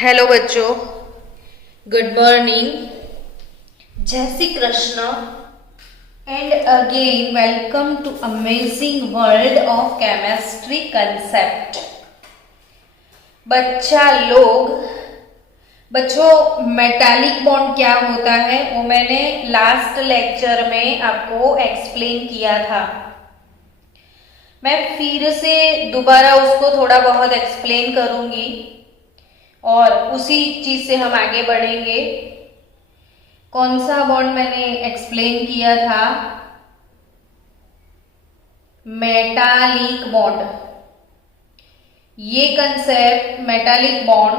Hello बच्चों, good morning, जय Shri Krishna and again welcome to amazing world of chemistry concept. बच्चों metallic bond क्या होता है वो मैंने लास्ट लेक्चर में आपको एक्सप्लेन किया था। मैं फिर से दोबारा उसको थोड़ा बहुत एक्सप्लेन करूंगी और उसी चीज से हम आगे बढ़ेंगे। कौन सा बॉन्ड मैंने एक्सप्लेन किया था? Metallic bond. ये कंसेप्ट मेटालिक बॉन्ड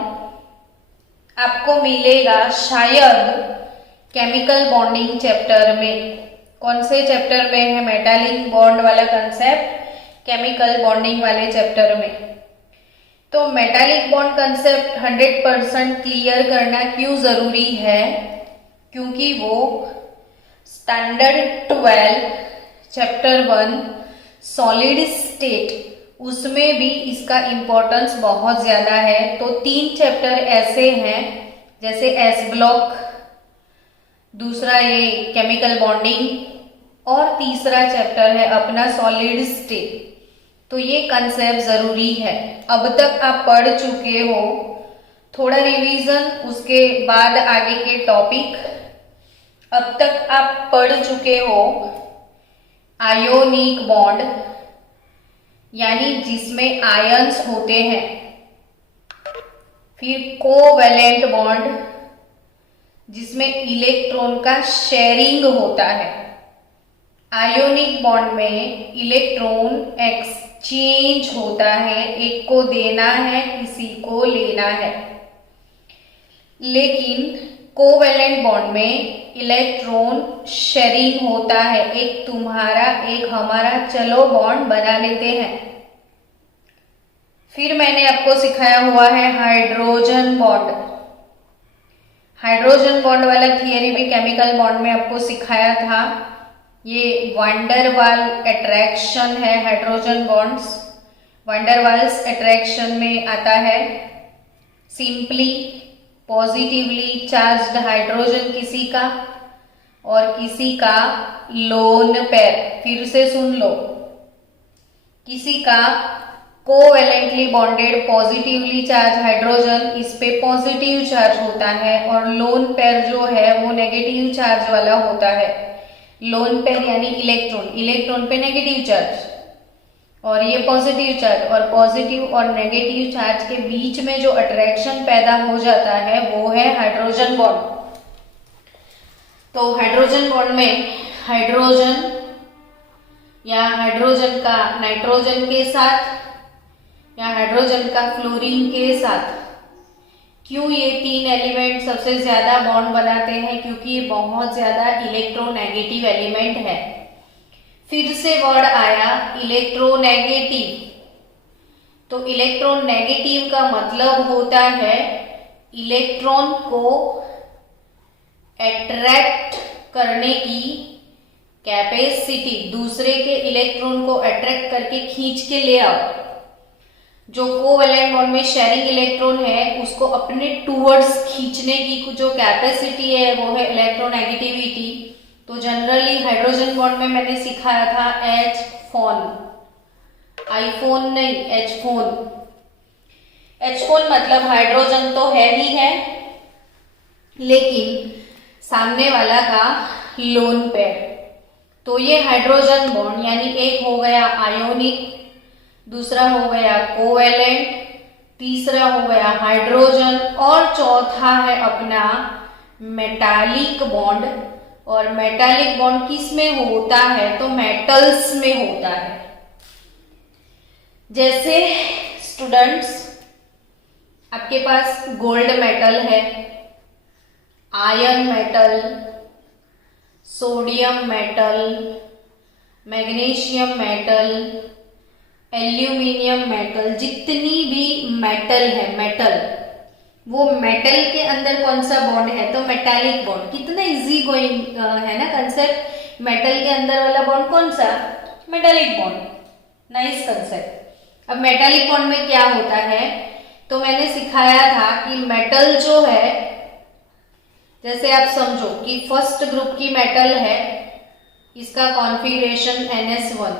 आपको मिलेगा शायद केमिकल बॉन्डिंग चैप्टर में। कौन से चैप्टर में है मेटालिक बॉन्ड वाला कंसेप्ट? केमिकल बॉन्डिंग वाले चैप्टर में। तो मेटालिक बॉन्ड कंसेप्ट 100% क्लियर करना क्यों जरूरी है? क्योंकि वो स्टैंडर्ड 12 चैप्टर 1 सॉलिड स्टेट उसमें भी इसका इम्पोर्टेंस बहुत ज्यादा है। तो 3 चैप्टर ऐसे हैं जैसे एस ब्लॉक, दूसरा ये केमिकल बॉन्डिंग और तीसरा चैप्टर है अपना सॉलिड स्टेट। तो ये कंसेप्ट जरूरी है। अब तक आप पढ़ चुके हो, थोड़ा रिवीजन उसके बाद आगे के टॉपिक। अब तक आप पढ़ चुके हो आयोनिक बॉन्ड यानी जिसमें आयंस होते हैं, फिर कोवेलेंट बॉन्ड जिसमें इलेक्ट्रॉन का शेयरिंग होता है। आयोनिक बॉन्ड में इलेक्ट्रॉन एक्सचेंज होता है, एक को देना है किसी को लेना है। लेकिन कोवेलेंट बॉन्ड में इलेक्ट्रॉन शेयरिंग होता है, एक तुम्हारा एक हमारा, चलो बॉन्ड बना लेते हैं। फिर मैंने आपको सिखाया हुआ है हाइड्रोजन बॉन्ड। हाइड्रोजन बॉन्ड वाला थियरी भी केमिकल बॉन्ड में आपको सिखाया था। ये वंडरवाल अट्रैक्शन है हाइड्रोजन बॉन्ड्स। वंडरवाल्स अट्रैक्शन में आता है सिंपली पॉजिटिवली चार्ज्ड हाइड्रोजन किसी का और किसी का लोन पेयर। फिर से सुन लो, किसी का covalently bonded positively charge hydrogen, इस पे पॉजिटिव चार्ज होता है, और लोन पेयर जो है वो नेगेटिव चार्ज वाला होता है। लोन पेयर यानी इलेक्ट्रॉन, इलेक्ट्रॉन पे नेगेटिव चार्ज और ये पॉजिटिव चार्ज, और पॉजिटिव और नेगेटिव चार्ज के बीच में जो अट्रैक्शन पैदा हो जाता है वो है हाइड्रोजन बॉन्ड। तो हाइड्रोजन बॉन्ड में हाइड्रोजन या हाइड्रोजन का नाइट्रोजन के साथ या हाइड्रोजन का फ्लोरीन के साथ, क्यों ये 3 एलिमेंट सबसे ज्यादा बॉन्ड बनाते हैं? क्योंकि ये बहुत ज्यादा इलेक्ट्रोनेगेटिव एलिमेंट है। फिर से वर्ड आया इलेक्ट्रोनेगेटिव। तो इलेक्ट्रोनेगेटिव का मतलब होता है इलेक्ट्रॉन को अट्रैक्ट करने की कैपेसिटी, दूसरे के इलेक्ट्रॉन को अट्रैक्ट करके खींच के ले आओ। जो कोवेलेंट बॉन्ड में शेयरिंग इलेक्ट्रॉन है उसको अपने टूवर्ड्स खींचने की जो कैपेसिटी है वो है इलेक्ट्रोनेगेटिविटी। तो जनरली हाइड्रोजन बॉन्ड में मैंने सिखाया था एच फोन, आईफोन नहीं, एच फोन। एच फोन मतलब हाइड्रोजन तो है ही है लेकिन सामने वाला का लोन पेयर। तो ये हाइड्रोजन बॉन्ड यानी एक हो गया आयोनिक, दूसरा हो गया कोवेलेंट, तीसरा हो गया हाइड्रोजन और चौथा है अपना मेटालिक बॉन्ड। और मेटालिक बॉन्ड किस में होता है? तो मेटल्स में होता है। जैसे स्टूडेंट्स आपके पास गोल्ड मेटल है, iron metal, sodium metal, magnesium metal, aluminium metal, जितनी भी मेटल है मेटल, वो मेटल के अंदर कौन सा बॉन्ड है? तो मेटालिक बॉन्ड। कितना इजी गोइंग है ना कंसेप्ट। मेटल के अंदर वाला बॉन्ड कौन सा? Metallic bond. Nice concept. अब मेटालिक बॉन्ड में क्या होता है? तो मैंने सिखाया था कि मेटल जो है, जैसे आप समझो कि फर्स्ट ग्रुप की मेटल है, इसका configuration NS1,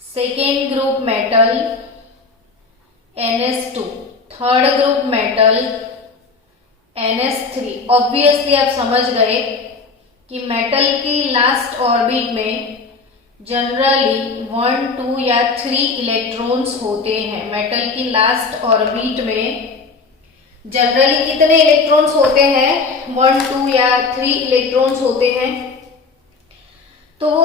second group metal NS2, third group metal NS3। Obviously आप समझ गए कि मेटल की लास्ट ऑर्बिट में जनरली 1, 2 या 3 इलेक्ट्रॉन्स होते हैं। मेटल की लास्ट ऑर्बिट में जनरली कितने इलेक्ट्रॉन्स होते हैं? 1, 2 या 3 इलेक्ट्रॉन्स होते हैं। तो वो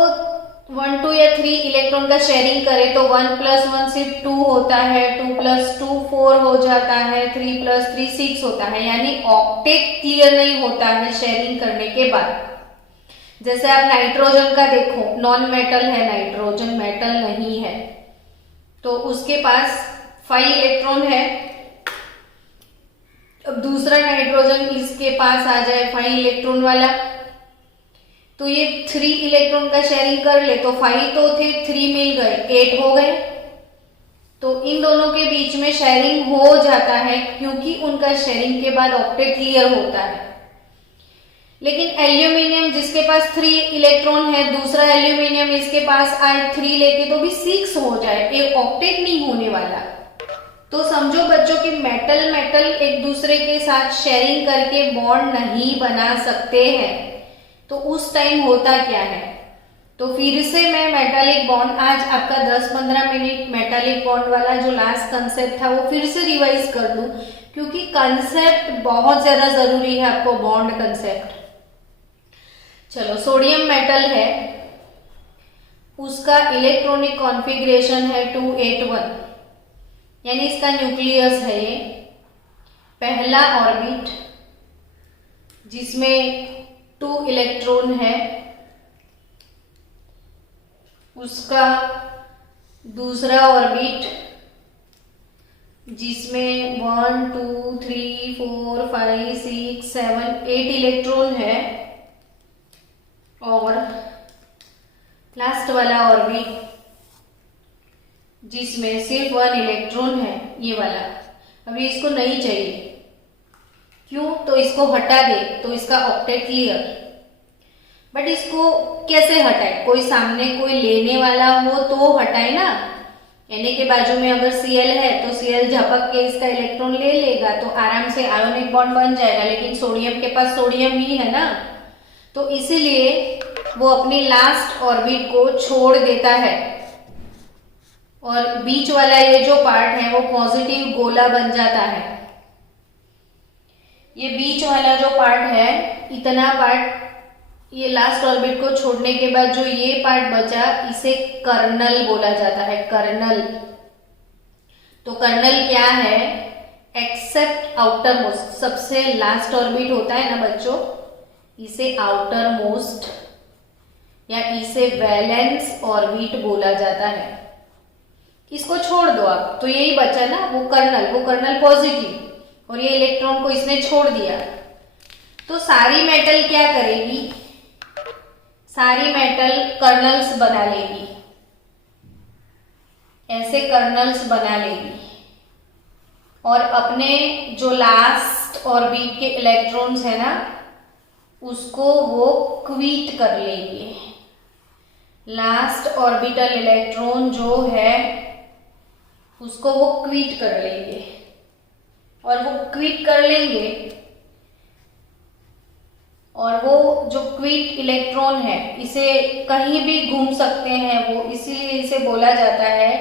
1, 2 या 3 इलेक्ट्रॉन का शेयरिंग करे तो 1 + 1 सिर्फ 2 होता है, 2 + 2 4 हो जाता है, 3 + 3 6 होता है, यानी ऑक्टेट क्लियर नहीं होता है शेयरिंग करने के बाद। जैसे आप नाइट्रोजन का देखो, नॉन मेटल है नाइट्रोजन, मेटल नहीं है, तो उसके पास 5 इलेक्ट्रॉन है। अब दूसरा नाइट्रोजन इसके पास आ जाए 5 इलेक्ट्रॉन वाला, तो ये 3 इलेक्ट्रॉन का शेयरिंग कर ले, तो 5 तो थे, 3 मिल गए, 8 हो गए। तो इन दोनों के बीच में शेयरिंग हो जाता है क्योंकि उनका शेयरिंग के बाद ऑक्टेट क्लियर होता है। लेकिन एल्यूमिनियम जिसके पास 3 इलेक्ट्रॉन है, दूसरा एल्यूमिनियम इसके पास आए 3 लेके तो भी 6 हो जाए, एक ऑक्टेट नहीं होने वाला। तो समझो बच्चों कि मेटल मेटल एक दूसरे के साथ शेयरिंग करके बॉन्ड नहीं बना सकते हैं। तो उस टाइम होता क्या है? तो फिर से मैं मेटालिक बॉन्ड, आज आपका 10-15 मिनट मेटालिक बॉन्ड वाला जो लास्ट कंसेप्ट था वो फिर से रिवाइज कर दूं, क्योंकि कंसेप्ट बहुत ज्यादा जरूरी है आपको, बॉन्ड कंसेप्ट। चलो, सोडियम मेटल है, उसका इलेक्ट्रॉनिक कॉन्फ़िगरेशन है 281, यानी इसका न्यूक्लियस है ये पहला ऑर्बिट जिसमें 2 इलेक्ट्रॉन है, उसका दूसरा ऑर्बिट जिसमें 1, 2, 3, 4, 5, 6, 7, 8 इलेक्ट्रॉन है, और लास्ट वाला ऑर्बिट जिसमें सिर्फ 1 इलेक्ट्रॉन है, ये वाला। अभी इसको नहीं चाहिए, क्यों? तो इसको हटा दे तो इसका ऑक्टेट क्लियर। बट इसको कैसे हटाए? कोई सामने कोई लेने वाला हो तो हटाए ना। Na के बाजू में अगर Cl है तो Cl झपक के इसका इलेक्ट्रॉन ले लेगा तो आराम से आयोनिक बॉन्ड बन जाएगा, लेकिन सोडियम के पास सोडियम ही है ना, तो इसीलिए वो अपनी लास्ट ऑर्बिट को छोड़ देता है, और बीच वाला ये जो पार्ट है वो पॉजिटिव गोला बन जाता है। ये बीच वाला जो पार्ट है, इतना पार्ट, ये लास्ट ऑर्बिट को छोड़ने के बाद जो ये पार्ट बचा, इसे कर्नल बोला जाता है, कर्नल। तो कर्नल क्या है? एक्सेप्ट आउटर मोस्ट, सबसे लास्ट ऑर्बिट होता है ना बच्चों, इसे आउटर मोस्ट या इसे वैलेंस ऑर्बिट बोला जाता है। इसको छोड़ दो आप, तो यही बचा ना वो कर्नल पॉजिटिव, और ये इलेक्ट्रॉन को इसने छोड़ दिया। तो सारी मेटल क्या करेगी? सारी मेटल कर्नल्स बना लेगी, ऐसे कर्नल्स बना लेगी, और अपने जो लास्ट ऑर्बिट के इलेक्ट्रॉन्स है ना, उसको वो क्वीट कर लेंगे। लास्ट ऑर्बिटल इलेक्ट्रॉन जो है उसको वो क्वीट कर लेंगे, और वो क्वीट कर लेंगे, और वो जो क्वीट iलेक्ट्रॉन है इसे कहीं भी घूम सकते हैं वो, इसीलिए इसे बोला जाता है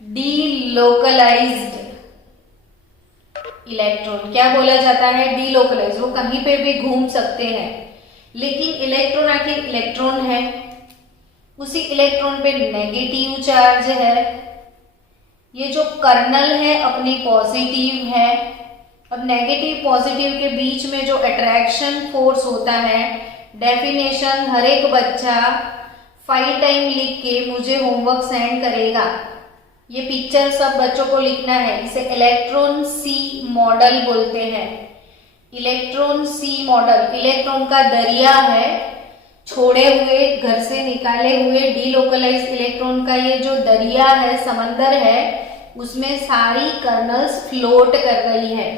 डीलोकलाइज्ड इलेक्ट्रॉन। क्या बोला जाता है? डीलोकलाइज्ड, वो कहीं पे भी घूम सकते हैं। लेकिन इलेक्ट्रॉन आखिर इलेक्ट्रॉन है, उसी इलेक्ट्रॉन पे नेगेटिव चार्ज है। ये जो कर्नल है अपनी पॉजिटिव है। अब नेगेटिव पॉजिटिव के बीच में जो अट्रैक्शन फोर्स होता है, डेफिनेशन हर एक बच्चा 5 टाइम लिख के मुझे होमवर्क सेंड करेगा। ये पिक्चर सब बच्चों को लिखना है। इसे इलेक्ट्रॉन सी मॉडल बोलते हैं। इलेक्ट्रॉन सी मॉडल, इलेक्ट्रॉन का दरिया है, छोड़े हुए, घर से निकाले हुए डीलोकलाइज्ड इलेक्ट्रॉन का ये जो दरिया है, समंदर है, उसमें सारी कर्नल्स फ्लोट कर रही है,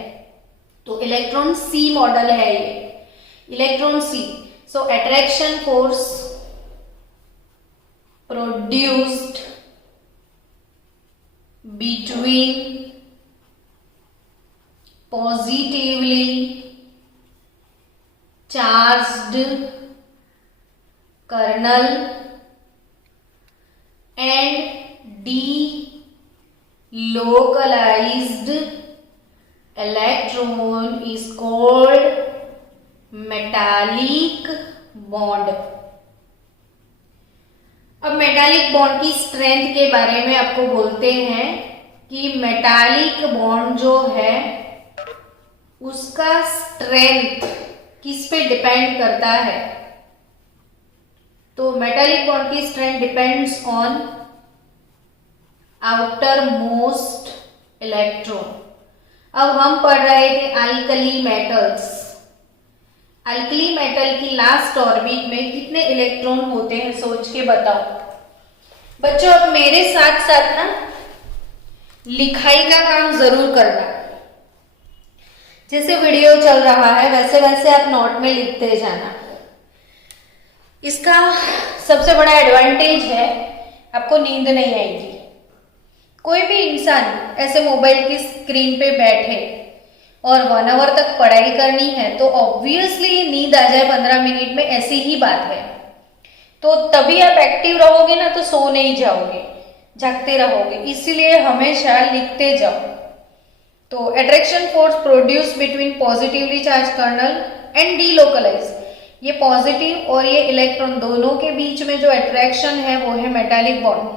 तो इलेक्ट्रॉन सी मॉडल है ये, electron C. So attraction force produced between positively charged kernel and delocalized electron is called metallic bond। अब मेटालिक बॉन्ड की स्ट्रेंथ के बारे में आपको बोलते हैं कि मेटालिक बॉन्ड जो है उसका स्ट्रेंथ किस पे डिपेंड करता है। तो मेटालिक बॉन्ड की strength depends on outer most electron. अब हम पढ़ रहे थे अल्कली मेटल्स। अल्कली मेटल की लास्ट ऑर्बिट में कितने इलेक्ट्रॉन होते हैं सोच के बताओ बच्चों। अब मेरे साथ साथ ना लिखाई का काम जरूर करना। जैसे वीडियो चल रहा है वैसे वैसे आप नोट में लिखते जाना। इसका सबसे बड़ा एडवांटेज है आपको नींद नहीं आएगी। कोई भी इंसान ऐसे मोबाइल की स्क्रीन पे बैठे और 1 आवर तक पढ़ाई करनी है तो ऑब्वियसली नींद आ जाए 15 मिनट में, ऐसी ही बात है। तो तभी आप एक्टिव रहोगे ना, तो सो नहीं जाओगे, जागते रहोगे। इसीलिए हमेशा लिखते जाओ। तो attraction force produce between positively charge kernel and delocalize, ये पॉजिटिव और ये इलेक्ट्रॉन दोनों के बीच में जो अट्रैक्शन है वो है मेटालिक बॉन्ड।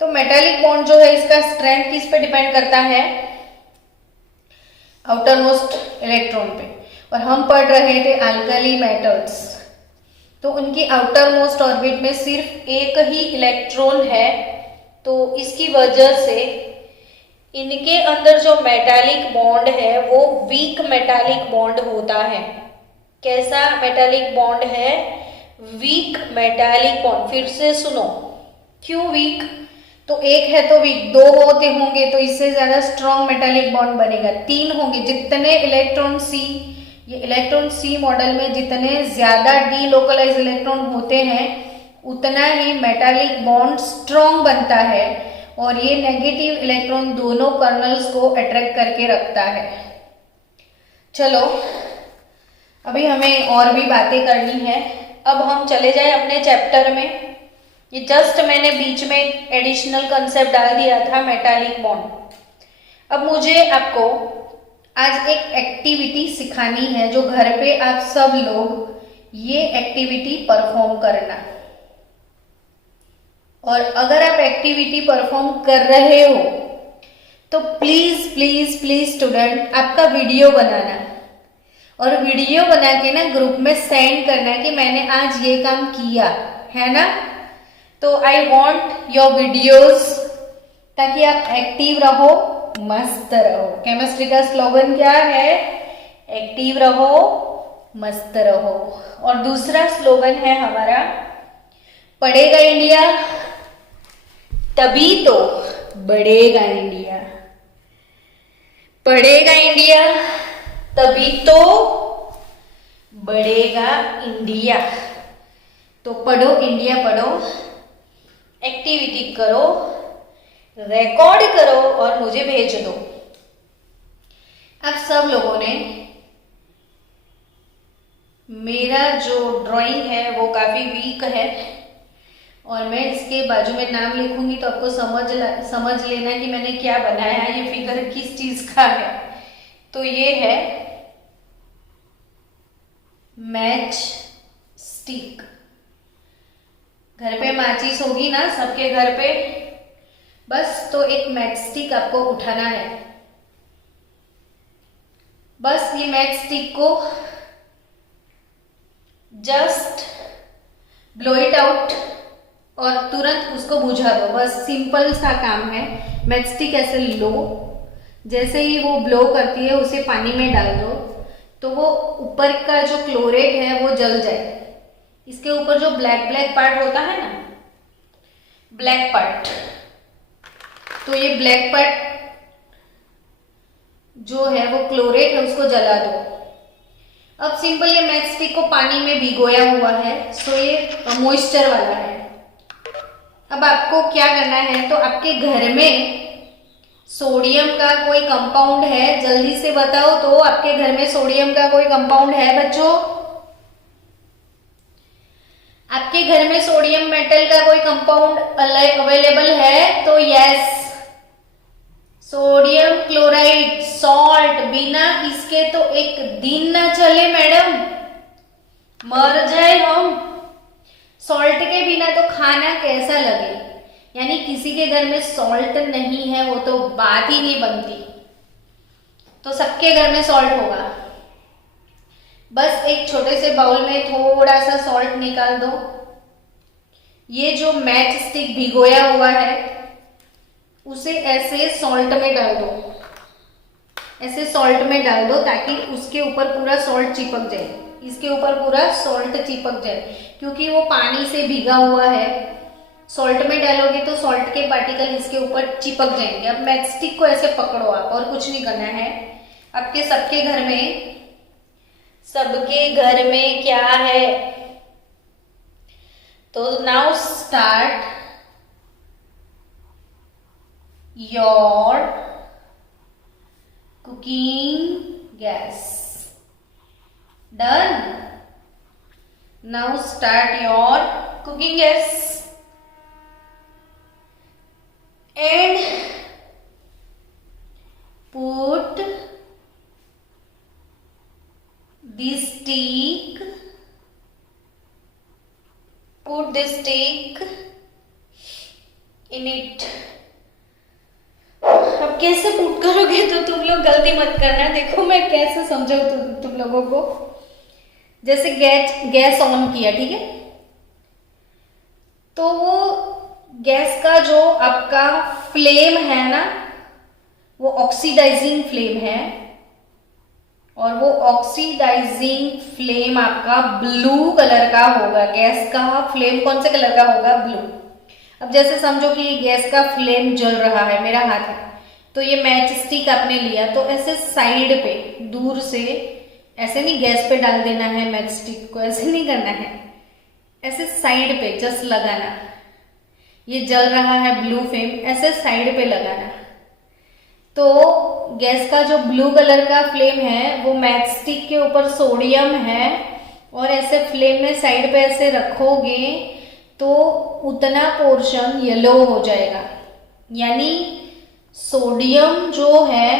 तो मेटालिक बॉन्ड जो है इसका स्ट्रेंथ किस पे डिपेंड करता है, आउटर मोस्ट इलेक्ट्रॉन पे। और हम पढ़ रहे थे अल्कली मेटल्स, तो उनकी आउटर मोस्ट ऑर्बिट में सिर्फ एक ही इलेक्ट्रॉन है। तो इसकी वजह से इनके अंदर जो मेटालिक बॉन्ड है वो वीक मेटालिक बॉन्ड होता है। कैसा मेटालिक बॉन्ड है, वीक मेटालिक बॉन्ड। फिर से सुनो, क्यों वीक, तो एक है तो वीक, 2 होते होंगे तो इससे ज्यादा स्ट्रॉन्ग मेटालिक बॉन्ड बनेगा। 3 होंगे, जितने इलेक्ट्रॉन सी, ये इलेक्ट्रॉन सी मॉडल में जितने ज्यादा डीलोकलाइज इलेक्ट्रॉन होते हैं उतना ही मेटालिक बॉन्ड स्ट्रॉन्ग बनता है और ये नेगेटिव इलेक्ट्रॉन दोनों कर्नल्स को अट्रैक्ट करके रखता है। चलो अभी हमें और भी बातें करनी है। अब हम चले जाए अपने चैप्टर में। ये जस्ट मैंने बीच में एडिशनल कंसेप्ट डाल दिया था मेटालिक बॉन्ड। अब मुझे आपको आज एक एक्टिविटी सिखानी है जो घर पे आप सब लोग ये एक्टिविटी परफॉर्म करना। और अगर आप एक्टिविटी परफॉर्म कर रहे हो तो प्लीज प्लीज प्लीज स्टूडेंट आपका वीडियो बनाना और वीडियो बना के ना ग्रुप में सेंड करना कि मैंने आज ये काम किया है ना। तो आई वॉन्ट योर वीडियोज ताकि आप एक्टिव रहो, मस्त रहो। केमिस्ट्री का स्लोगन क्या है, एक्टिव रहो मस्त रहो। और दूसरा स्लोगन है हमारा, पढ़ेगा इंडिया तभी तो बढ़ेगा इंडिया। पढ़ेगा इंडिया तभी तो बढ़ेगा इंडिया। तो पढ़ो इंडिया, पढ़ो, एक्टिविटी करो, रिकॉर्ड करो और मुझे भेज दो। अब सब लोगों ने मेरा जो ड्राइंग है वो काफी वीक है और मैं इसके बाजू में नाम लिखूंगी तो आपको समझ लेना कि मैंने क्या बनाया है, ये फिगर किस चीज का है। तो ये है मैच स्टिक। घर पे माचिस होगी ना सबके घर पे, बस तो एक मैच स्टिक आपको उठाना है। बस ये मैच स्टिक को जस्ट ब्लो इट आउट और तुरंत उसको बुझा दो। बस सिंपल सा काम है। मैच स्टिक ऐसे लो, जैसे ही वो ब्लो करती है उसे पानी में डाल दो तो वो ऊपर का जो क्लोरेट है वो जल जाए। इसके ऊपर जो ब्लैक ब्लैक पार्ट होता है ना, ब्लैक पार्ट, तो ये ब्लैक पार्ट जो है वो क्लोरेट है, उसको जला दो। अब सिंपल ये मैच स्टिक को पानी में भिगोया हुआ है, सो ये मॉइस्चर वाला है। अब आपको क्या करना है, तो आपके घर में सोडियम का कोई कंपाउंड है, जल्दी से बताओ तो आपके घर में सोडियम का कोई कंपाउंड है बच्चों? आपके घर में सोडियम मेटल का कोई कंपाउंड अवेलेबल है? तो यस, सोडियम क्लोराइड सॉल्ट, बिना इसके तो एक दिन ना चले मैडम, मर जाए हम। सॉल्ट के बिना तो खाना कैसा लगे, यानी किसी के घर में सॉल्ट नहीं है वो तो बात ही नहीं बनती। तो सबके घर में सॉल्ट होगा। बस एक छोटे से बाउल में थोड़ा सा सॉल्ट निकाल दो। ये जो मैच स्टिक भिगोया हुआ है उसे ऐसे सॉल्ट में डाल दो, ऐसे सॉल्ट में डाल दो ताकि उसके ऊपर पूरा सॉल्ट चिपक जाए, इसके ऊपर पूरा सॉल्ट चिपक जाए, क्योंकि वो पानी से भीगा हुआ है। सॉल्ट में डालोगे तो सॉल्ट के पार्टिकल इसके ऊपर चिपक जाएंगे। अब मैच स्टिक को ऐसे पकड़ो आप, और कुछ नहीं करना है। आपके सबके घर में क्या है, तो now start your cooking gas. Done. Now start your cooking gas and put the stick in it। अब कैसे पुट करोगे तो तुम लोग गलती मत करना, देखो मैं कैसे समझाऊं तुम लोगों को। जैसे गैस ऑन किया, ठीक है, तो वो गैस का जो आपका फ्लेम है ना, वो ऑक्सीडाइजिंग फ्लेम है, और वो ऑक्सीडाइजिंग फ्लेम आपका ब्लू कलर का होगा। गैस का फ्लेम कौन से कलर का होगा? ब्लू। अब जैसे समझो कि गैस का फ्लेम जल रहा है, मेरा हाथ है, तो ये मैच स्टिक आपने लिया, तो ऐसे साइड पे दूर से, ऐसे नहीं गैस पे डाल देना है मैच स्टिक को, ऐसे नहीं करना है, ऐसे साइड पे जस्ट लगाना। ये जल रहा है ब्लू फ्लेम, ऐसे साइड पे लगाना। तो गैस का जो ब्लू कलर का फ्लेम है वो मैच स्टिक के ऊपर सोडियम है, और ऐसे फ्लेम में साइड पे ऐसे रखोगे तो उतना पोर्शन येलो हो जाएगा। यानी सोडियम जो है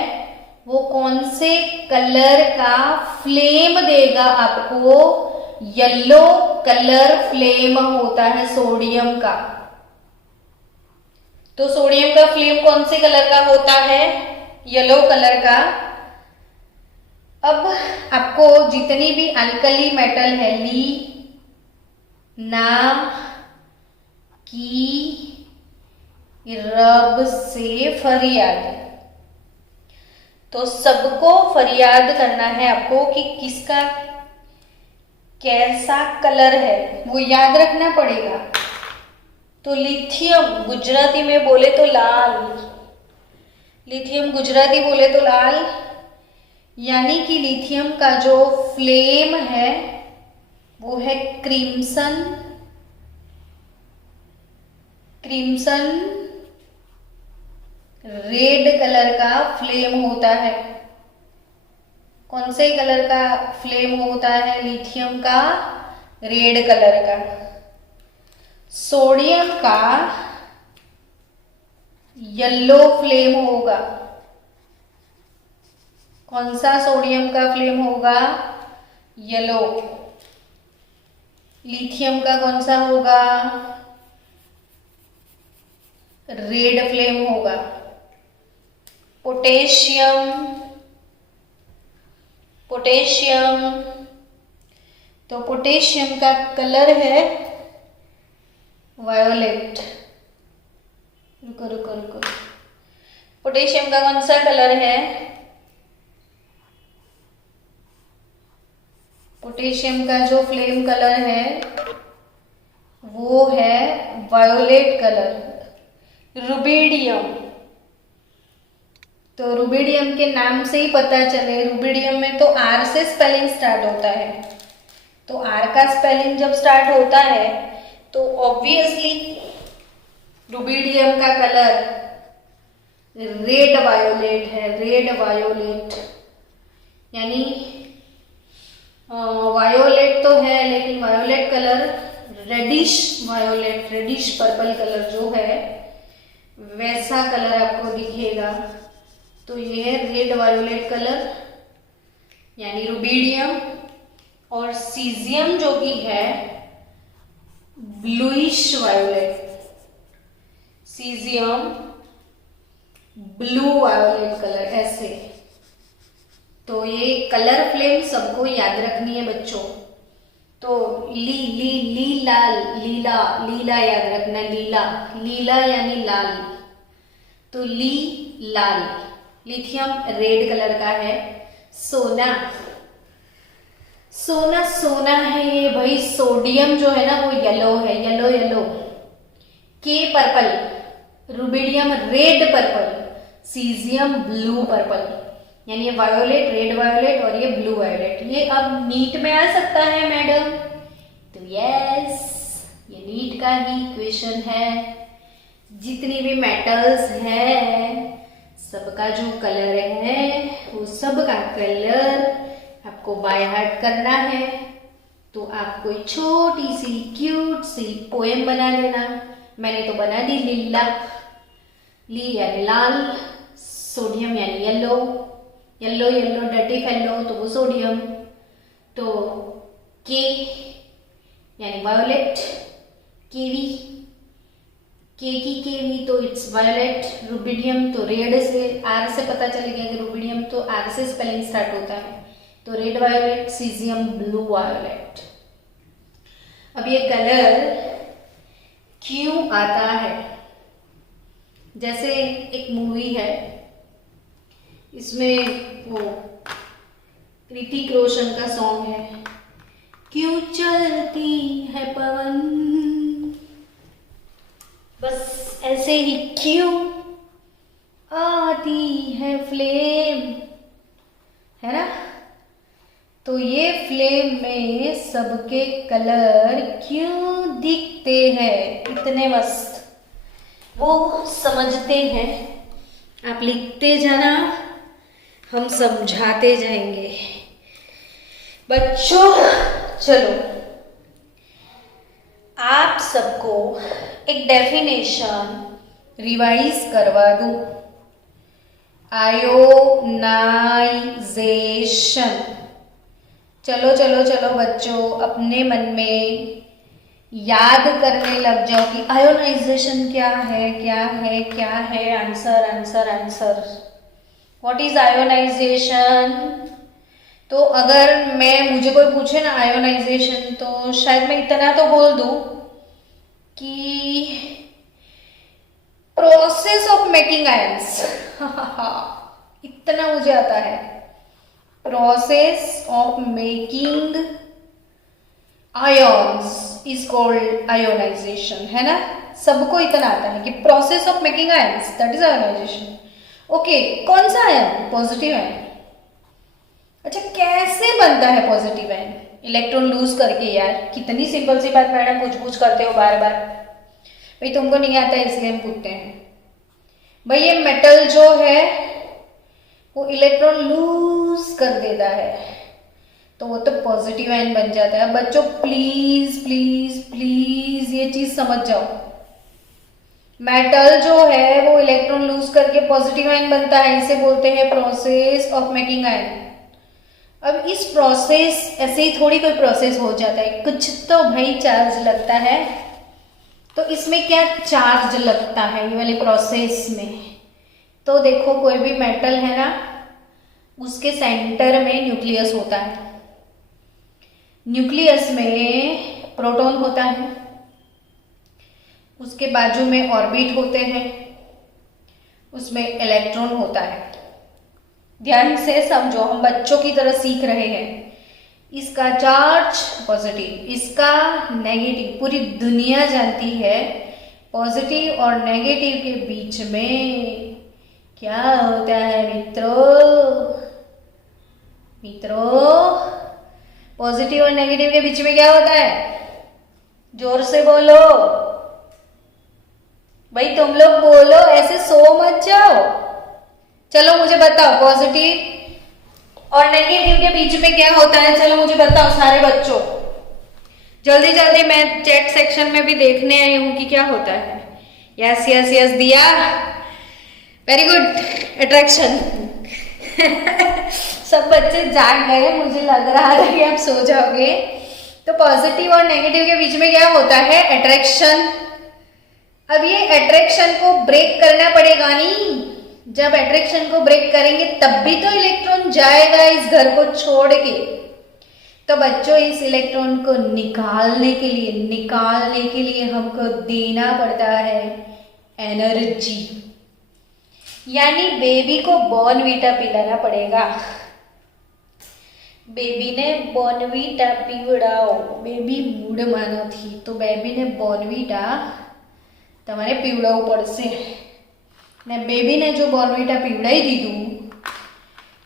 वो कौन से कलर का फ्लेम देगा आपको? येलो कलर फ्लेम होता है सोडियम का। तो सोडियम का फ्लेम कौन से कलर का होता है? येलो कलर का। अब आपको जितनी भी अल्कली मेटल है, ली, नाम की रब से फरियाद, तो सबको फरियाद करना है आपको कि किसका कैसा कलर है, वो याद रखना पड़ेगा। तो लिथियम गुजराती में बोले तो लाल, लिथियम गुजराती बोले तो लाल, यानी कि लिथियम का जो फ्लेम है वो है क्रिम्सन, क्रिम्सन रेड कलर का फ्लेम होता है। कौन से कलर का फ्लेम होता है लिथियम का? रेड कलर का। सोडियम का येलो फ्लेम होगा। कौन सा सोडियम का फ्लेम होगा? येलो। लिथियम का कौन सा होगा? रेड फ्लेम होगा। पोटेशियम, पोटेशियम, तो पोटेशियम का कलर है वायोलेट। रुको रुको रुको, पोटेशियम का कौन सा कलर है? पोटेशियम का जो फ्लेम कलर है वो है वायोलेट कलर। रुबिडियम, तो रुबिडियम के नाम से ही पता चले, रुबिडियम में तो आर से स्पेलिंग स्टार्ट होता है, तो आर का स्पेलिंग जब स्टार्ट होता है तो ऑब्वियसली रुबिडियम का कलर रेड वायोलेट है, रेड वायोलेट, यानी वायोलेट तो है लेकिन violet colour reddish violet, reddish purple colour जो है वैसा कलर आपको दिखेगा। तो ये है रेड वायोलेट कलर यानी रुबिडियम, और सीजियम जो कि है bluish violet, caesium blue violet colour ऐसे। तो ये कलर फ्लेम सबको याद रखनी है बच्चों। तो लीला लीला याद रखना, लीला लीला यानी लाल, तो लाल, लिथियम रेड कलर का है, सोना सोना सोना है ये भाई, सोडियम जो है ना वो येलो है, येलो येलो, के purple, rubidium red purple, caesium blue purple, यानी ये वायोलेट, रेड वायोलेट और ये ब्लू वायोलेट। ये अब नीट में आ सकता है मैडम, तो यस ये नीट का ही क्वेश्चन है। जितनी भी मेटल्स है सबका जो कलर है वो सबका कलर आपको बाय हार्ट करना है। तो आप कोई छोटी सी क्यूट सी पोएम बना लेना। मैंने तो बना दी, लीला, ली यानी लाल, सोडियम यानी yellow, yellow yellow dirty fellow तो वो सोडियम, तो के यानी वायोलेट, केवी, के की केवी तो इट्स वायोलेट, रुबिडियम तो रेड से, आर से पता चलेगा कि रुबिडियम तो आर से स्पेलिंग स्टार्ट होता है, तो red violet, caesium blue violet. अब ये कलर क्यों आता है? जैसे एक मूवी है, इसमें वो ऋतिक रोशन का सॉन्ग है, क्यों चलती है पवन, बस ऐसे ही क्यों आती है फ्लेम, है ना। तो ये फ्लेम में सबके कलर क्यों दिखते हैं इतने मस्त, वो समझते हैं। आप लिखते जाना, हम समझाते जाएंगे बच्चों। चलो आप सबको एक डेफिनेशन रिवाइज करवा दूं। आयोनाइजेशन, चलो चलो चलो बच्चों अपने मन में याद करने लग जाओ कि आयोनाइजेशन क्या है, क्या है, क्या है। Answer answer answer, what is ionization? तो अगर मुझे कोई पूछे ना आयोनाइजेशन, तो शायद मैं इतना तो बोल दूं कि प्रोसेस ऑफ मेकिंग आयंस इतना मुझे आता है, process of making ions is called ionization, है ना। सबको इतना आता है कि process of making ions, that is ionization. Okay, कौन सा आयन? Positive ion. अच्छा, कैसे बनता है पॉजिटिव आयन? इलेक्ट्रॉन लूज करके। यार कितनी सिंपल सी बात मैडम, पूछ करते हो बार बार। भाई तुमको नहीं आता इसलिए हम पूछते हैं। भाई ये मेटल जो है वो इलेक्ट्रॉन लूज कर देता है, तो वो तो पॉजिटिव आयन बन जाता है। बच्चों प्लीज प्लीज प्लीज ये चीज समझ जाओ, मेटल जो है वो इलेक्ट्रॉन लूज करके पॉजिटिव आयन बनता है, इसे बोलते हैं प्रोसेस ऑफ मेकिंग आयन। अब इस प्रोसेस, ऐसे ही थोड़ी कोई प्रोसेस हो जाता है, कुछ तो भाई चार्ज लगता है। तो इसमें क्या चार्ज लगता है ये वाले प्रोसेस में? तो देखो कोई भी मेटल है ना, उसके सेंटर में न्यूक्लियस होता है, न्यूक्लियस में प्रोटॉन होता है, उसके बाजू में ऑर्बिट होते हैं, उसमें इलेक्ट्रॉन होता है। ध्यान से समझो, हम बच्चों की तरह सीख रहे हैं। इसका चार्ज पॉजिटिव, इसका नेगेटिव। पूरी दुनिया जानती है पॉजिटिव और नेगेटिव के बीच में क्या होता है मित्रों? पॉजिटिव और नेगेटिव के बीच में क्या होता है? जोर से बोलो भाई, तुम लोग बोलो, ऐसे सो मत जाओ। चलो मुझे बताओ, पॉजिटिव और नेगेटिव के बीच में क्या होता है? चलो मुझे बताओ सारे बच्चों, जल्दी जल्दी। मैं चैट सेक्शन में भी देखने आई हूं कि क्या होता है। यस यस यस दिया, वेरी गुड। अट्रैक्शन। सब बच्चे जाग गए, मुझे लग रहा था कि आप सो जाओगे। तो पॉजिटिव और नेगेटिव के बीच में क्या होता है? अट्रैक्शन। अब ये अट्रैक्शन को ब्रेक करना पड़ेगा नहीं। जब अट्रैक्शन को ब्रेक करेंगे तब भी तो इलेक्ट्रॉन जाएगा इस घर को छोड़ के। तो बच्चों, इस इलेक्ट्रॉन को निकालने के लिए हमको देना पड़ता है एनर्जी। यानी बेबी को बॉर्नवीटा पिलाना पड़ेगा। बेबी ने बॉर्नवीटा पीवड़ाओ। बेबी मूड मानो थी तो बेबी ने बॉर्नवीटा तमारे पीवड़ाવું પડશે ને બેબીને જો બોર્નવીટા પીવડાવી દીધું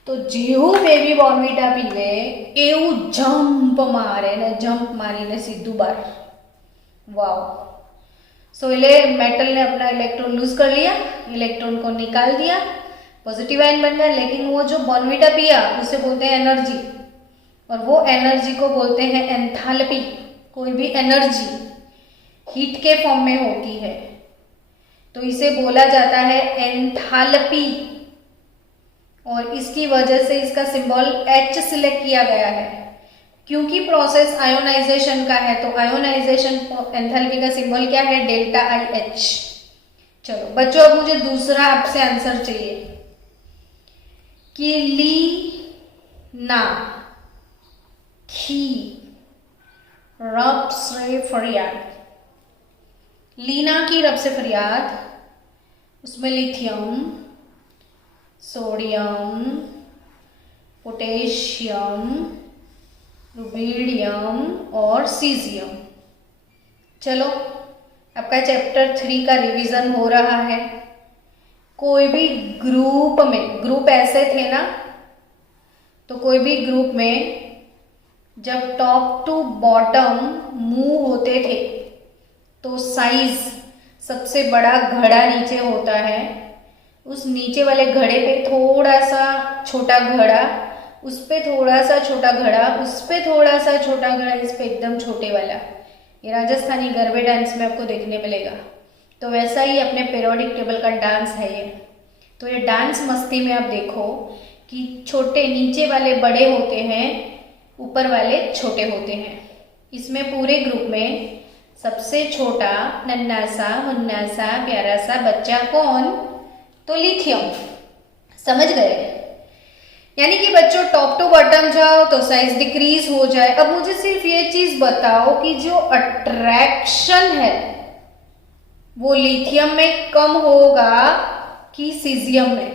તો જેવું બેબી બોર્નવીટા પીવે એવું જમ્પ મારે ને જમ્પ મારીને સીધું બહાર। वाओ। सो मेटल ने अपना इलेक्ट्रॉन लूज कर लिया, इलेक्ट्रॉन को निकाल दिया, पॉजिटिव आयन बन गया। लेकिन वो जो बॉर्नवीटा पिया उसे बोलते हैं एनर्जी, और वो एनर्जी को बोलते हैं एंथैल्पी। कोई भी एनर्जी हीट के फॉर्म में होती है तो इसे बोला जाता है एंथैल्पी, और इसकी वजह से इसका सिंबल H सिलेक्ट किया गया है। क्योंकि प्रोसेस आयोनाइजेशन का है तो आयोनाइजेशन एंथैल्पी का सिंबल क्या है? Delta IH। चलो बच्चों, अब मुझे दूसरा आपसे आंसर चाहिए कि लीना की रब से फरियाद। लीना की रब से फरियाद, उसमें लिथियम, सोडियम, पोटेशियम, रुबीडियम और सीजियम। चलो आपका चैप्टर 3 का रिवीजन हो रहा है। कोई भी ग्रुप में, ग्रुप ऐसे थे ना, तो कोई भी ग्रुप में जब टॉप टू बॉटम मूव होते थे तो साइज सबसे बड़ा घड़ा नीचे होता है, उस नीचे वाले घड़े पे थोड़ा सा छोटा घड़ा, उस पे थोड़ा सा छोटा घड़ा, उस पे थोड़ा सा छोटा घड़ा, इस पे एकदम छोटे वाला। ये राजस्थानी गरबे डांस में आपको देखने मिलेगा। तो वैसा ही अपने पीरियोडिक टेबल का डांस है ये। तो ये डांस मस्ती में आप देखो कि छोटे नीचे वाले बड़े होते हैं, ऊपर वाले छोटे होते हैं। इसमें पूरे ग्रुप में सबसे छोटा नन्ना सा मुन्ना सा प्यारा सा बच्चा कौन? तो लिथियम। समझ गए? यानी कि बच्चों टॉप टू बॉटम जाओ तो साइज डिक्रीज हो जाए। अब मुझे सिर्फ ये चीज बताओ कि जो अट्रैक्शन है वो लिथियम में कम होगा कि सीजियम में?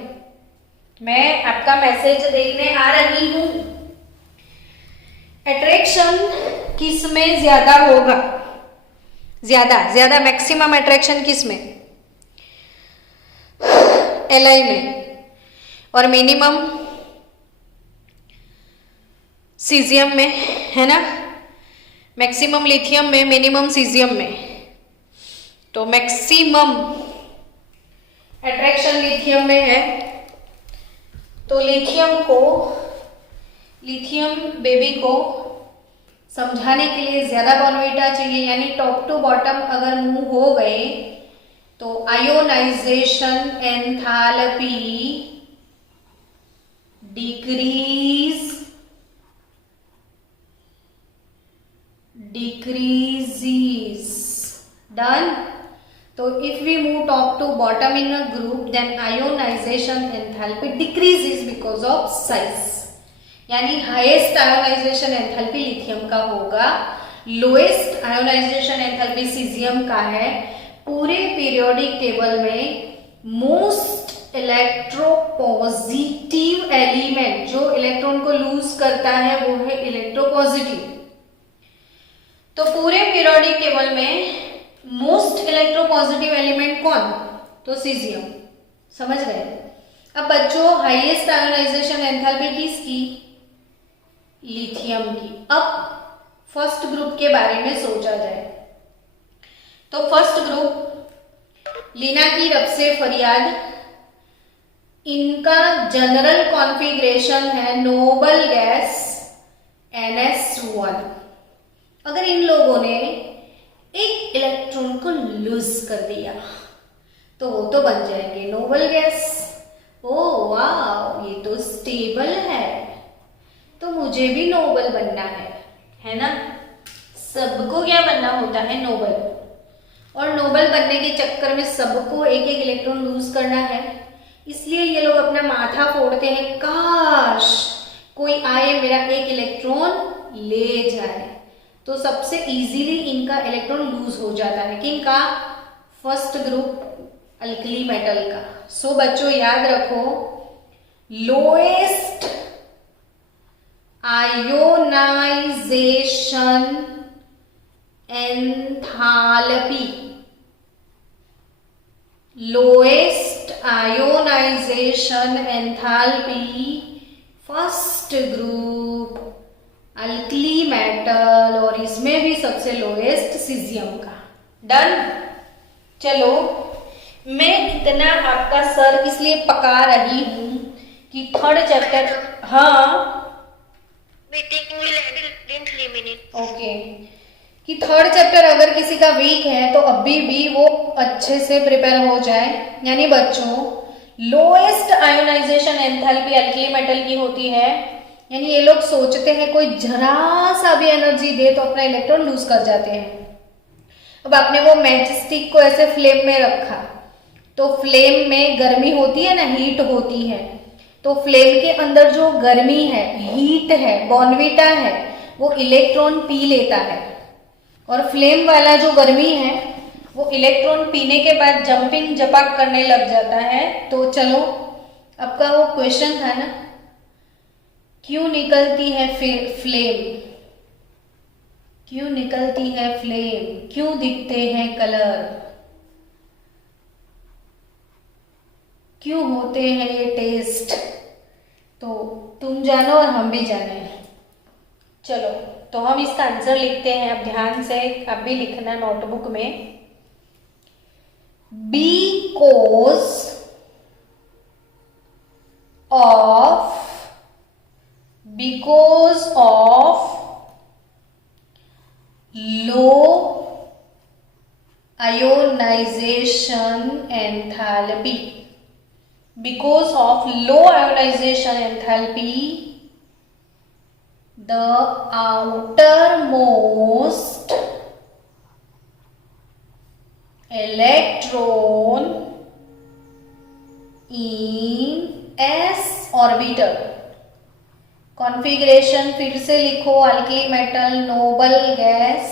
मैं आपका मैसेज देखने आ रही हूं। अट्रैक्शन किस में ज्यादा होगा? ज्यादा मैक्सिमम अट्रैक्शन किस में? Li में। और मिनिमम सीजियम में, है ना? मैक्सिमम लिथियम में, मिनिमम सीजियम में। तो मैक्सिमम अट्रैक्शन लिथियम में है। तो लिथियम बेबी को समझाने के लिए ज्यादा बॉर्नवीटा चाहिए। यानी टॉप टू बॉटम अगर मूव हो गए तो आयोनाइजेशन एंथैल्पी decreases done। तो if we move top to bottom in a group then ionization enthalpy decreases because of size। यानी हाईएस्ट आयोनाइजेशन एंथैल्पी लिथियम का होगा, लोएस्ट आयोनाइजेशन एंथैल्पी सीजियम का है। पूरे पीरियोडिक टेबल में मोस्ट इलेक्ट्रोपॉजिटिव एलिमेंट जो electron को लूज करता है वो है इलेक्ट्रोपॉजिटिव। तो पूरे पीरियोडिक टेबल में मोस्ट इलेक्ट्रोपॉजिटिव एलिमेंट कौन? तो सीजियम। समझ गए? अब बच्चों हाईएस्ट आयोनाइजेशन एंथैल्पी किसकी? लिथियम की। अब फर्स्ट ग्रुप के बारे में सोचा जाए तो फर्स्ट ग्रुप लीना की रब से फरियाद, इनका जनरल कॉन्फ़िगरेशन है नोबल गैस NS1। अगर इन लोगों ने एक इलेक्ट्रॉन को लूज कर दिया तो वो तो बन जाएंगे नोबल गैस। ओ वाह, ये तो स्टेबल है, तो मुझे भी नोबल बनना है ना? सबको क्या बनना होता है? नोबल। और नोबल बनने के चक्कर में सबको एक एक इलेक्ट्रॉन लूज करना है, इसलिए ये लोग अपना माथा फोड़ते हैं, काश कोई आए मेरा एक इलेक्ट्रॉन ले जाए। तो सबसे इजीली इनका इलेक्ट्रॉन लूज हो जाता है। किनका? फर्स्ट ग्रुप अल्कली मेटल का। सो बच्चों याद रखो, lowest ionisation enthalpy, lowest ionisation enthalpy first group alkali metal, और इसमें भी सबसे लोएस्ट सीजियम का। डन। चलो, मैं इतना आपका सर इसलिए पका रही हूं कि थर्ड चैप्टर, हाँ meeting will and in 3 minute. Okay, कि थर्ड चैप्टर अगर किसी का वीक है तो अभी भी वो अच्छे से प्रिपेयर हो जाए। यानी बच्चों, lowest ionisation enthalpy alkali metal की होती है, यानी ये लोग सोचते हैं कोई जरा सा भी एनर्जी दे तो अपना इलेक्ट्रॉन लूज कर जाते हैं। अब आपने वो मैच स्टिक को ऐसे फ्लेम में रखा तो फ्लेम में गर्मी होती है ना, हीट होती है, तो फ्लेम के अंदर जो गर्मी है, हीट है, बॉर्नविटा है, वो इलेक्ट्रॉन पी लेता है, और फ्लेम वाला जो गर्मी है वो इलेक्ट्रॉन पीने के बाद जंपिंग जपाक करने लग जाता है। तो चलो, आपका वो क्वेश्चन था ना, क्यों निकलती है फ्लेम, क्यों निकलती है फ्लेम, क्यों दिखते हैं कलर, क्यों होते हैं ये टेस्ट, तो तुम जानो और हम भी जाने। चलो, तो हम इसका आंसर लिखते हैं, अब ध्यान से आप भी लिखना नोटबुक में। Because of low ionization enthalpy, because of low ionization enthalpy, the outermost electron in s orbital, configuration फिर से लिखो, alkali metal noble gas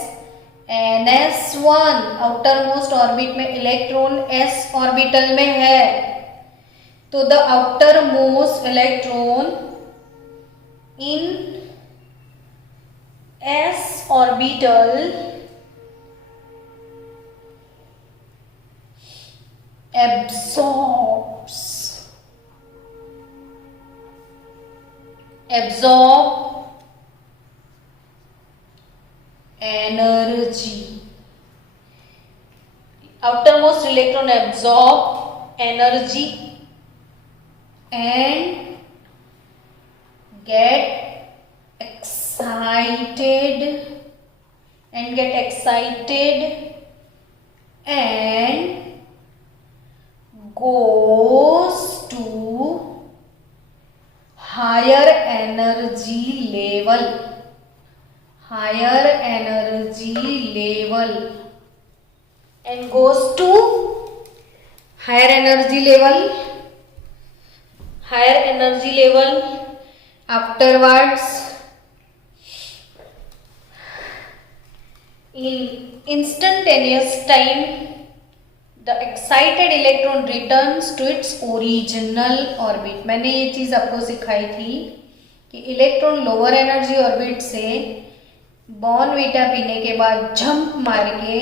NS1, outer most orbit में इलेक्ट्रॉन s ऑर्बिटल में है, तो the outer most electron in s orbital absorb energy, outermost electron absorb energy and get excited and goes to higher energy level and goes to higher energy level afterwards in instantaneous time the excited electron returns to its original orbit। मैंने ये चीज आपको सिखाई थी कि electron lower energy orbit से Bournvita पीने के बाद जंप मार के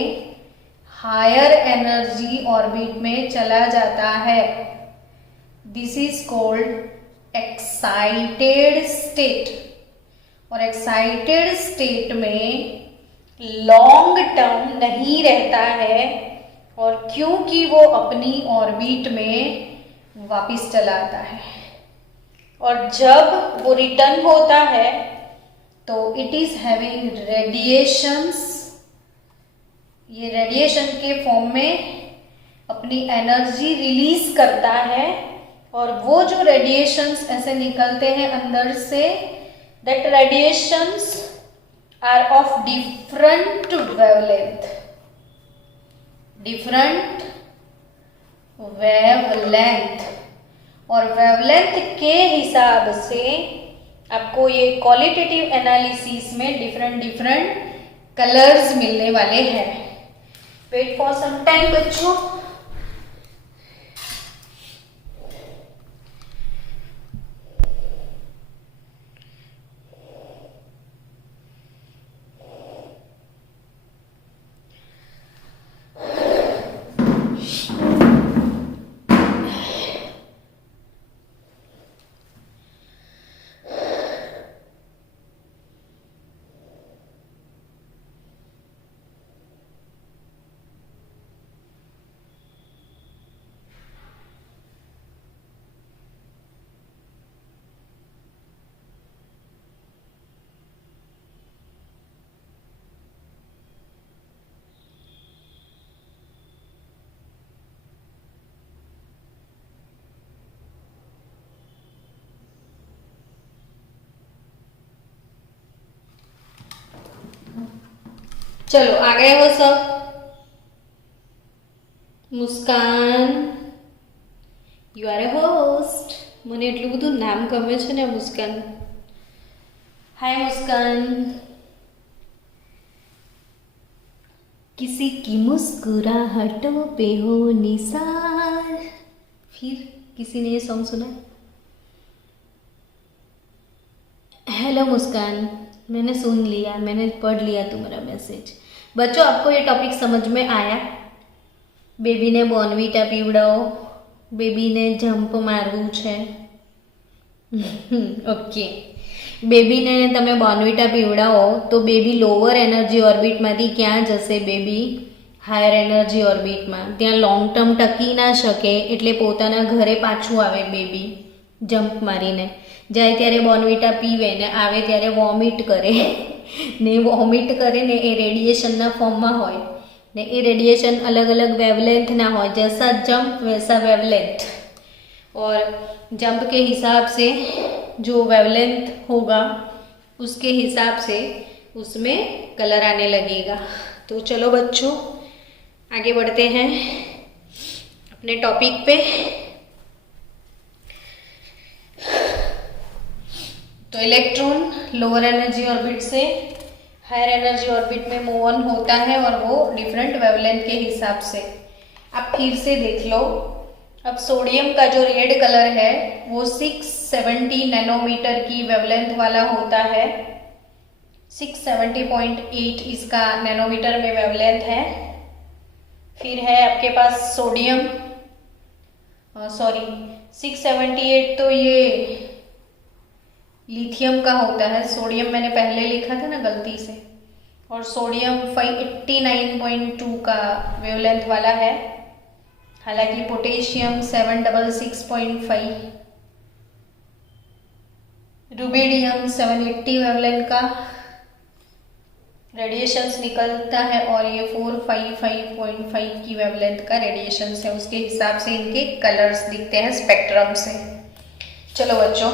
हायर एनर्जी ऑर्बिट में चला जाता है। This is called excited state. और एक्साइटेड स्टेट में लॉन्ग टर्म नहीं रहता है, और क्योंकि वो अपनी ऑर्बिट में वापस चला आता है, और जब वो रिटर्न होता है तो इट इज हैविंग रेडिएशंस। ये रेडिएशन के फॉर्म में अपनी एनर्जी रिलीज करता है, और वो जो रेडिएशंस ऐसे निकलते हैं अंदर से, that radiations are of different wavelength, different wavelength. और वेवलेंथ के हिसाब से आपको ये क्वालिटेटिव एनालिसिस में डिफरेंट कलर्स मिलने वाले हैं। वेट फॉर सम टाइम बच्चों। चलो आ गए हो सब? મુસ્કાન, યુ આર એ હોસ્ટ. મને એટલું બધું નામ ગમે છે ને મુસ્કાન. हाय मुस्कान. किसी की मुस्कुराहटों पे हो निसार. फिर किसी ने ये सॉन्ग सुना? हेलो मुस्कान, मैंने सुन लिया, मैंने पढ़ लिया तुम्हारा मैसेज. बच्चों, आपको ये टॉपिक समझ में आया? बेबी ने बोर्नविटा पीवड़ाओ, बेबी ने जंप मारવું છે. ઓકે, બેબીને તમે બોર્નવિટા પીવડાવો તો બેબી લોઅર એનર્જી ઓર્બિટમાંથી ક્યાં જશે? બેબી હાયર એનર્જી ઓર્બિટમાં. ત્યાં લોંગ ટર્મ ટકી ના શકે, એટલે પોતાના ઘરે પાછું આવે બેબી જમ્પ મારીને. જાય ત્યારે બોર્નવિટા પીવે ને આવે ત્યારે વોમિટ કરે ને વોમિટ કરે ને એ રેડિયેશનના ફોર્મમાં હોય ને એ રેડિયેશન अलग अलग वेवलेंथના હોય. जैसा जंप वैसा वेवलेंथ. और जंप के हिसाब से जो वेवलेंथ होगा उसके हिसाब से उसमें कलर आने लगेगा. तो चलो बच्चों, आगे बढ़ते हैं अपने टॉपिक पे. तो इलेक्ट्रॉन लोअर एनर्जी ऑर्बिट से हायर एनर्जी ऑर्बिट में मूव ऑन होता है, और वो डिफरेंट वेवलेंथ के हिसाब से. आप फिर से देख लो. अब सोडियम का जो रेड कलर है वो 670 नैनोमीटर की वेवलेंथ वाला होता है. 670.8 इसका नैनोमीटर में वेवलेंथ है. फिर है आपके पास सोडियम, सॉरी 678 तो ये लिथियम का होता है. सोडियम मैंने पहले लिखा था ना गलती से. और सोडियम 589.2 का वेवलेंथ वाला है. हालांकि पोटेशियम 766.5, रुबिडियम 780 वेवलेंथ का रेडिएशंस निकलता है, और ये 455.5 की वेवलेंथ का रेडिएशंस है. उसके हिसाब से इनके कलर्स दिखते हैं स्पेक्ट्रम से. चलो बच्चों,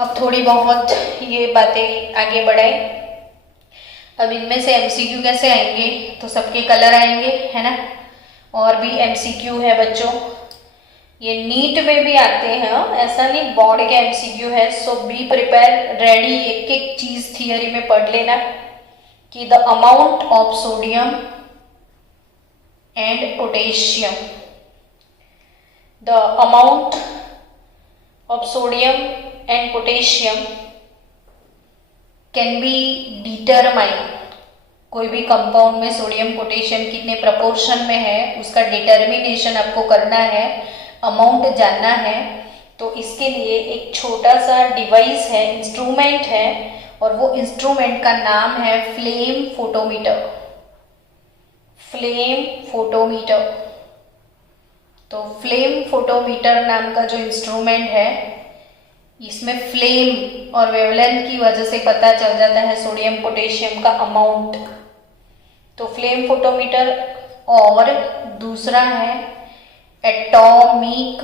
अब थोड़ी बहुत ये बातें आगे बढ़ाएं. अब इनमें से एमसीक्यू कैसे आएंगे? तो सबके कलर आएंगे, है ना. और भी एमसीक्यू है बच्चों, ये नीट में भी आते हैं. ऐसा नहीं बोर्ड के एमसीक्यू है. सो बी प्रिपेयर, रेडी. एक एक चीज थियरी में पढ़ लेना कि the amount of sodium and potassium, the amount of sodium and potassium can be determined. कोई भी कंपाउंड में सोडियम पोटेशियम कितने प्रपोर्शन में है उसका डिटर्मिनेशन आपको करना है अमाउंट जानना है तो इसके लिए एक छोटा सा डिवाइस है, इंस्ट्रूमेंट है, और वो इंस्ट्रूमेंट का नाम है फ्लेम फोटोमीटर। Flame photometer. तो फ्लेम फोटोमीटर नाम का जो इंस्ट्रूमेंट है, इसमें फ्लेम और वेवलेंथ की वजह से पता चल जाता है सोडियम पोटेशियम का अमाउंट। तो फ्लेम फोटोमीटर। और दूसरा है atomic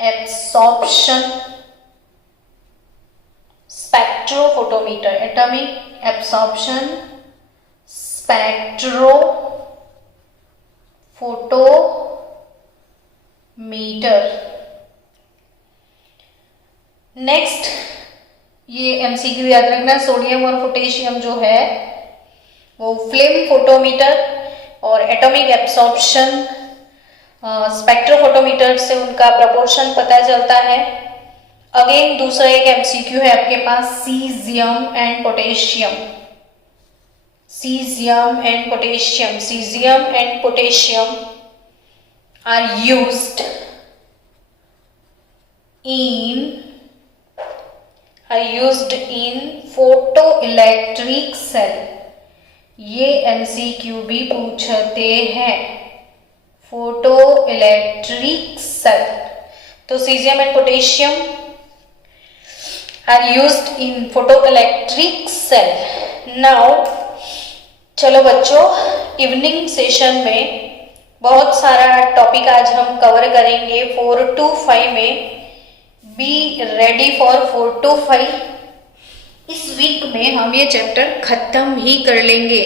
absorption spectrophotometer. Atomic absorption spectrophotometer. Next, ये एमसीक्यू याद रखना, सोडियम और पोटेशियम जो है वो फ्लेम फोटोमीटर और एटॉमिक एब्सॉर्प्शन स्पेक्ट्रोफोटोमीटर से उनका प्रपोर्शन पता चलता है। अगेन दूसरा एक एमसीक्यू है आपके पास, cesium and potassium. Cesium and potassium are used in photoelectric cell। ये एमसीक्यू भी पूछते हैं, photoelectric cell। तो cesium and potassium are used in photoelectric cell। Now चलो बच्चों, इवनिंग सेशन में बहुत सारा टॉपिक आज हम कवर करेंगे 4 to 5 में। Be ready for 4 to 5। इस वीक में हम ये चैप्टर खत्म ही कर लेंगे।